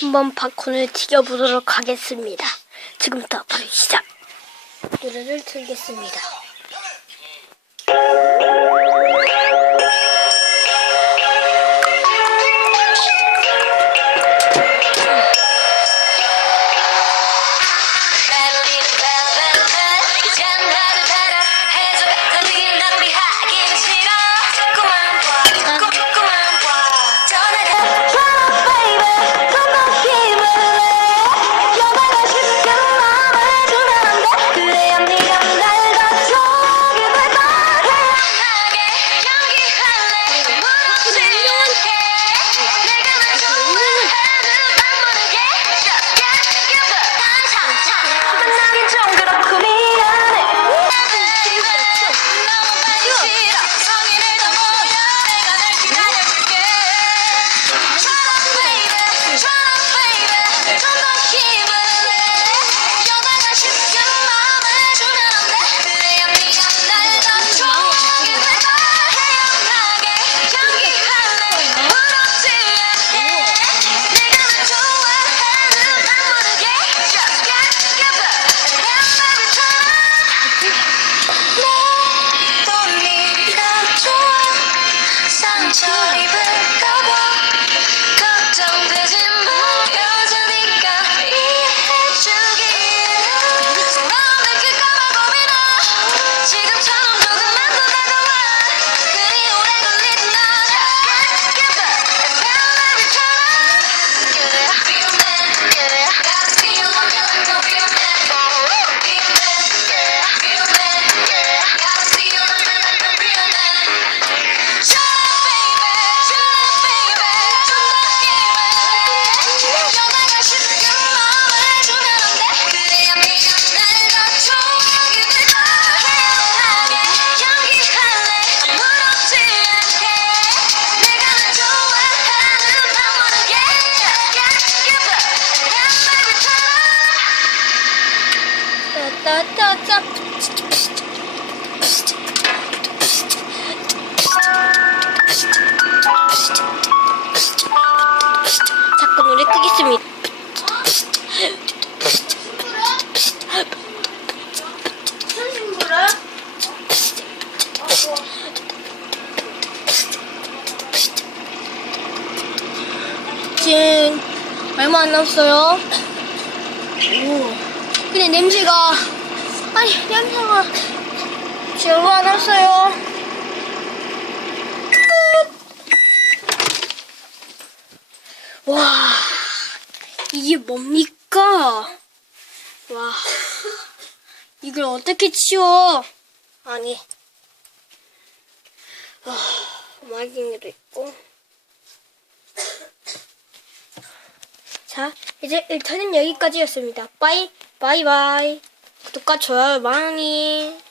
한번 팝콘을 튀겨보도록 하겠습니다. 지금부터 바로 시작! 노래를 틀겠습니다. time. 따따따 자꾸 노래 끄겠습니다 지금 얼마 안 남았어요 오. 근데 냄새가. 아니 냄새가 제우 안 왔어요. 와 이게 뭡니까? 와 이걸 어떻게 치워? 아니. 아, 와 마이킹이도 있고. 자 이제 1탄은 여기까지였습니다. 빠이. 바이바이. 구독과 좋아요 많이.